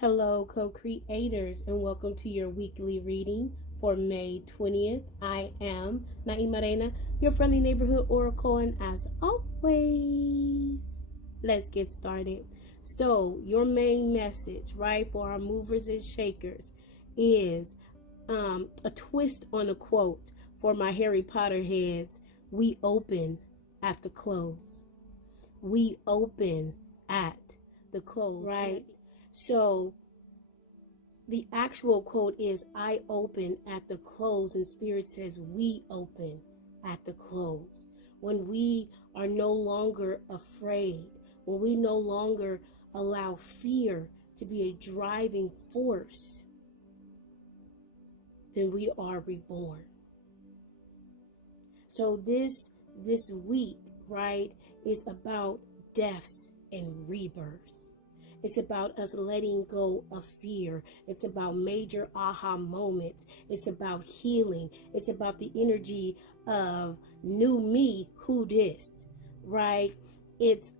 Hello, co-creators, and welcome to your weekly reading for May 20th. I am Nyemareina, your friendly neighborhood oracle, and as always, let's get started. So, your main message, right, for our movers and shakers is a twist on a quote for my Harry Potter heads. We open at the close. We open at the close, right? So the actual quote is, I open at the close, and Spirit says we open at the close. When we are no longer afraid, when we no longer allow fear to be a driving force, then we are reborn. So this week, right, is about deaths and rebirths. It's about us letting go of fear. It's about major aha moments. It's about healing. It's about the energy of new me, who this, right? It's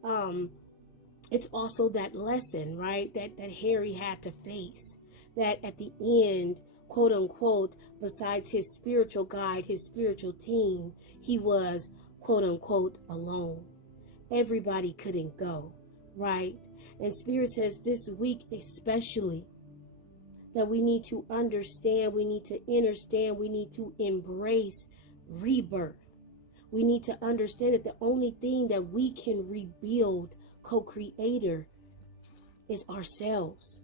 also that lesson, right, that Harry had to face, that at the end, quote unquote, besides his spiritual guide, his spiritual team, he was, quote unquote, alone. Everybody couldn't go, right? And Spirit says this week especially that we need to understand, we need to understand, we need to embrace rebirth. We need to understand that the only thing that we can rebuild, co-creator, is ourselves,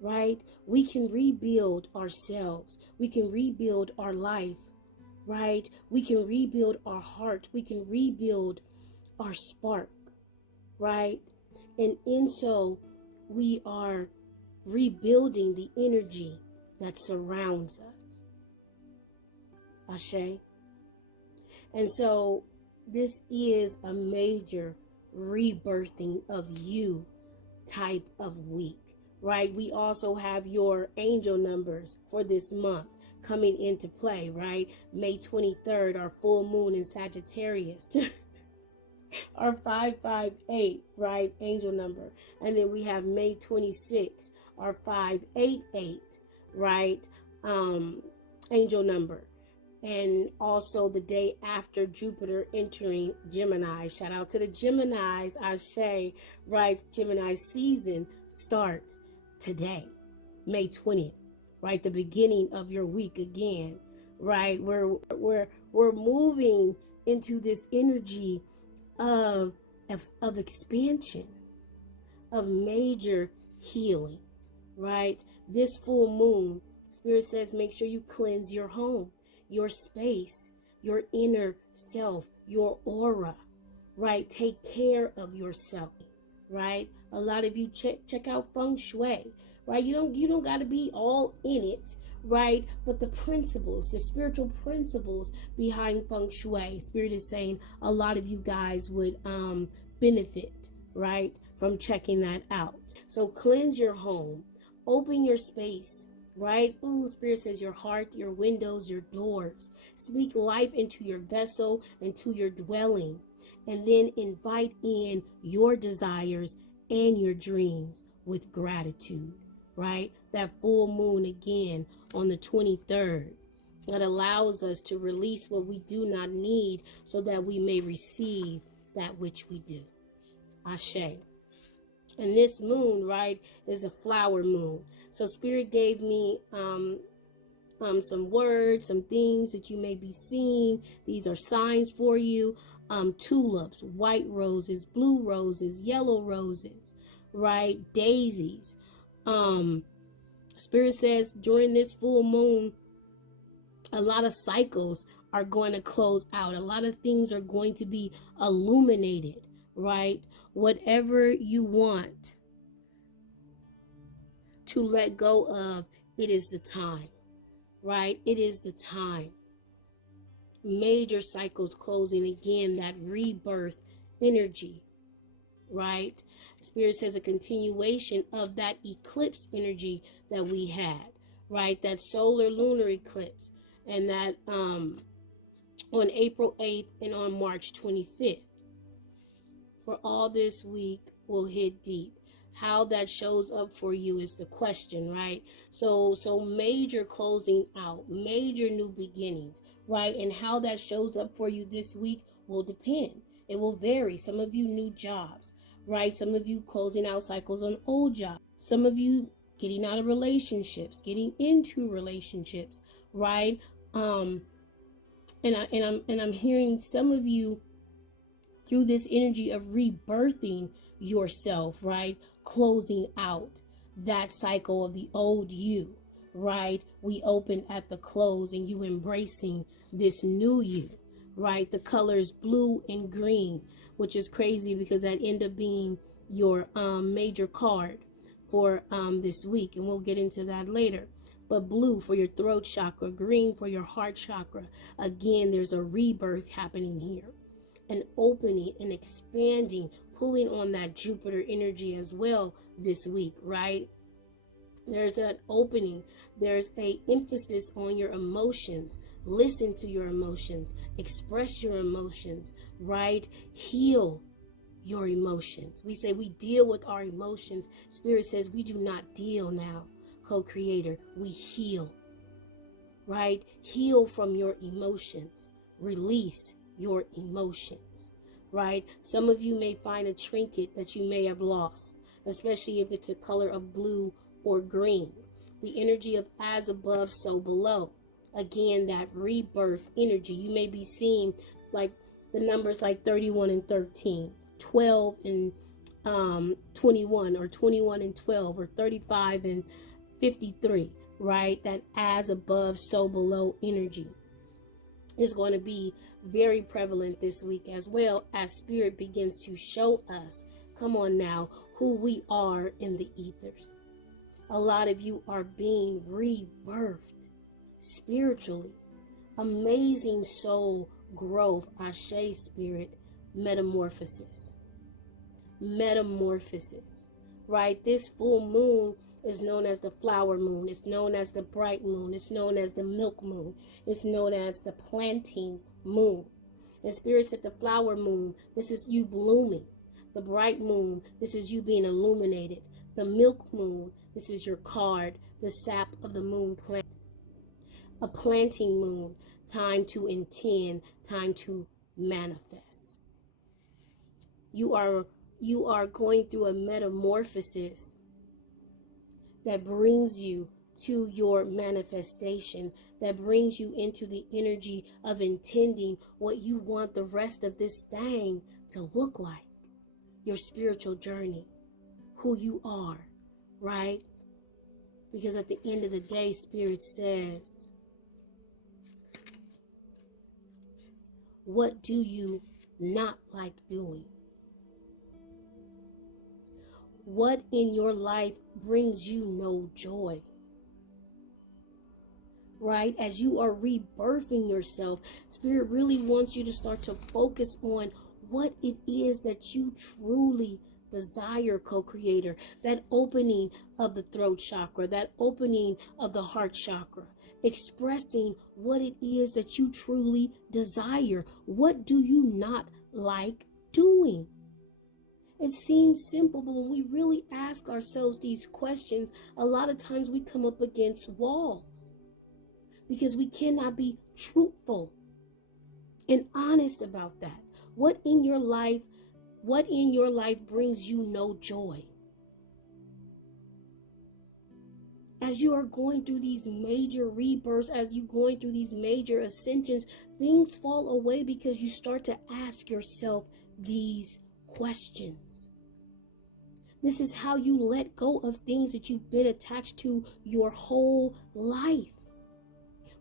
right? We can rebuild ourselves. We can rebuild our life, right? We can rebuild our heart. We can rebuild our spark, right? And in so, we are rebuilding the energy that surrounds us. Ashe. And so, this is a major rebirthing of you type of week, right? We also have your angel numbers for this month coming into play, right? May 23rd, our full moon in Sagittarius. Our 558, right, angel number. And then we have May 26th, our 588, right, angel number. And also the day after Jupiter entering Gemini. Shout out to the Geminis, Ashe, right? Gemini season starts today, May 20th, right? The beginning of your week again, right? We're moving into this energy of expansion, of major healing, right? This full moon, Spirit says, make sure you cleanse your home, your space, your inner self, your aura, right? Take care of yourself, right? A lot of you check out feng shui, right? You don't got to be all in it, right? But the principles, the spiritual principles behind feng shui, Spirit is saying a lot of you guys would benefit, right, from checking that out. So cleanse your home, open your space, right? Ooh, Spirit says your heart, your windows, your doors. Speak life into your vessel, into your dwelling, and then invite in your desires and your dreams with gratitude, right? That full moon again on the 23rd, that allows us to release what we do not need so that we may receive that which we do. Ashe. And this moon, right, is a flower moon. So Spirit gave me some words, some things that you may be seeing. These are signs for you. Tulips, white roses, blue roses, yellow roses, right? Daisies. Spirit says during this full moon, a lot of cycles are going to close out. A lot of things are going to be illuminated, right? Whatever you want to let go of, it is the time, right? It is the time. Major cycles closing again, that rebirth energy, right? Spirit says a continuation of that eclipse energy that we had, right? That solar lunar eclipse, and that on April 8th and on March 25th. For all this week will hit deep. How that shows up for you is the question, right? So major closing out, major new beginnings, right? And how that shows up for you this week will depend. It will vary. Some of you new jobs, right? Some of you closing out cycles on old jobs. Some of you getting out of relationships, getting into relationships, right? Um, and I'm hearing some of you through this energy of rebirthing yourself, right? Closing out that cycle of the old you, right? We open at the close and you embracing this new you, right? The colors blue and green, which is crazy because that end up being your major card for this week, and we'll get into that later. But blue for your throat chakra, green for your heart chakra. Again, there's a rebirth happening here, an opening and expanding, pulling on that Jupiter energy as well this week, right? There's an opening. There's a emphasis on your emotions. Listen to your emotions. Express your emotions, right? Heal your emotions. We say we deal with our emotions. Spirit says we do not deal now, co-creator. We heal, right? Heal from your emotions. Release your emotions, right? Some of you may find a trinket that you may have lost, especially if it's a color of blue or green. The energy of as above, so below. Again, that rebirth energy. You may be seeing like the numbers like 31 and 13, 12 and 21, or 21 and 12, or 35 and 53, right? That as above, so below energy is going to be very prevalent this week, as well as Spirit begins to show us, come on now, who we are in the ethers. A lot of you are being rebirthed spiritually. Amazing soul growth, Ashe Spirit, metamorphosis, right? This full moon is known as the flower moon. It's known as the bright moon. It's known as the milk moon. It's known as the planting moon. And Spirit said the flower moon, this is you blooming. The bright moon, this is you being illuminated. The milk moon, this is your card, the sap of the moon plant. A planting moon, time to intend, time to manifest. You are going through a metamorphosis that brings you to your manifestation, that brings you into the energy of intending what you want the rest of this thing to look like. Your spiritual journey, who you are, right? Because at the end of the day, Spirit says, what do you not like doing? What in your life brings you no joy? Right? As you are rebirthing yourself, Spirit really wants you to start to focus on what it is that you truly desire, co-creator. That opening of the throat chakra, that opening of the heart chakra, expressing what it is that you truly desire. What do you not like doing? It seems simple, but when we really ask ourselves these questions, a lot of times we come up against walls because we cannot be truthful and honest about that. What in your life brings you no joy? As you are going through these major rebirths, as you're going through these major ascensions, things fall away because you start to ask yourself these questions. This is how you let go of things that you've been attached to your whole life.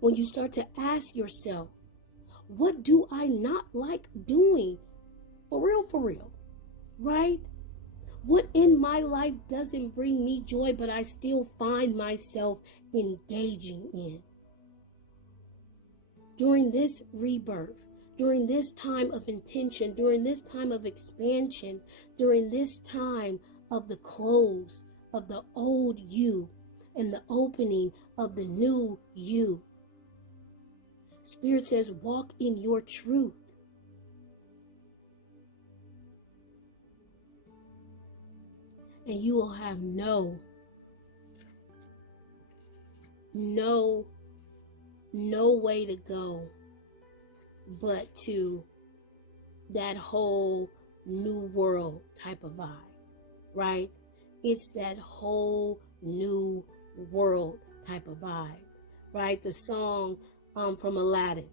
When you start to ask yourself, what do I not like doing? For real, right? What in my life doesn't bring me joy, but I still find myself engaging in? During this rebirth, during this time of intention, during this time of expansion, during this time of the close of the old you and the opening of the new you, Spirit says, walk in your truth. and you will have no way to go but to that whole new world type of vibe, right? It's that whole new world type of vibe, right? The song from Aladdin,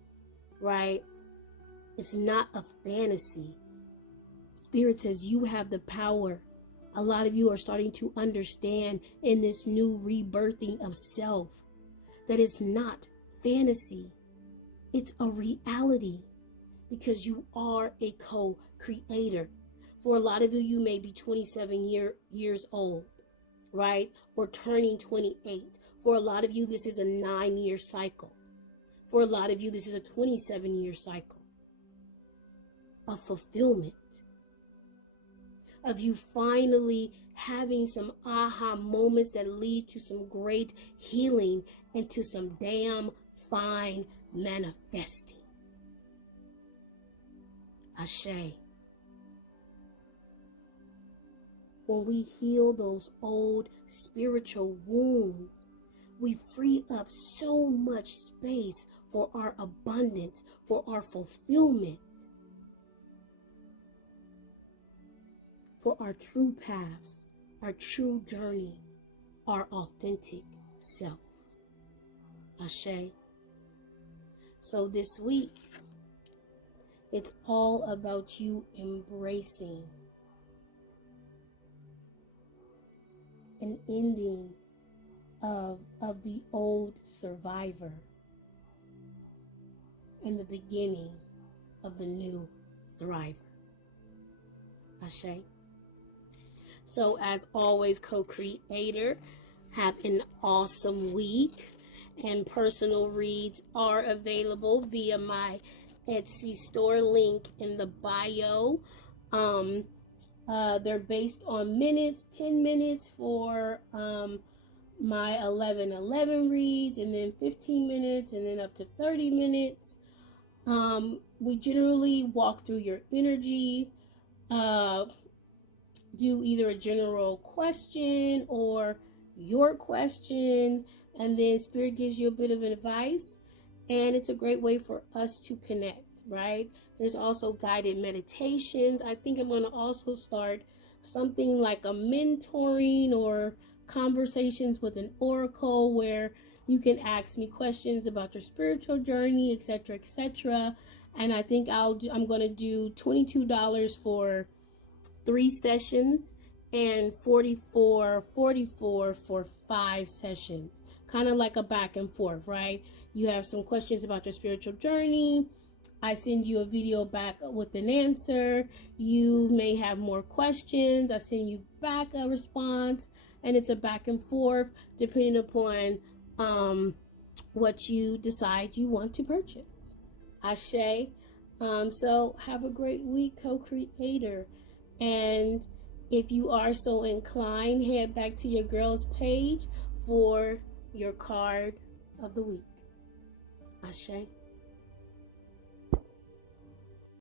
right? It's not a fantasy. Spirit says you have the power. A lot of you are starting to understand in this new rebirthing of self that it's not fantasy. It's a reality because you are a co-creator. For a lot of you, you may be 27 years old, right? Or turning 28. For a lot of you, this is a 9-year cycle. For a lot of you, this is a 27-year cycle of fulfillment, of you finally having some aha moments that lead to some great healing and to some damn fine manifesting. Ashe. When we heal those old spiritual wounds, we free up so much space for our abundance, for our fulfillment, for our true paths, our true journey, our authentic self. Ashe. So this week, it's all about you embracing an ending of the old survivor and the beginning of the new thriver. Ashe. So as always, co-creator, have an awesome week. And personal reads are available via my Etsy store link in the bio. They're based on minutes, 10 minutes for my 11:11 reads, and then 15 minutes, and then up to 30 minutes. We generally walk through your energy, do either a general question or your question, and then Spirit gives you a bit of advice, and it's a great way for us to connect, right? There's also guided meditations. I think I'm going to also start something like a mentoring or conversations with an oracle where you can ask me questions about your spiritual journey, etc., etc. And I think I'm going to do $22 for 3 sessions and $44 for 5 sessions. Kind of like a back and forth, right? You have some questions about your spiritual journey. I send you a video back with an answer. You may have more questions. I send you back a response, and it's a back and forth depending upon what you decide you want to purchase. Ashe. So have a great week, co-creator. And if you are so inclined, head back to your girl's page for your card of the week. Ashe.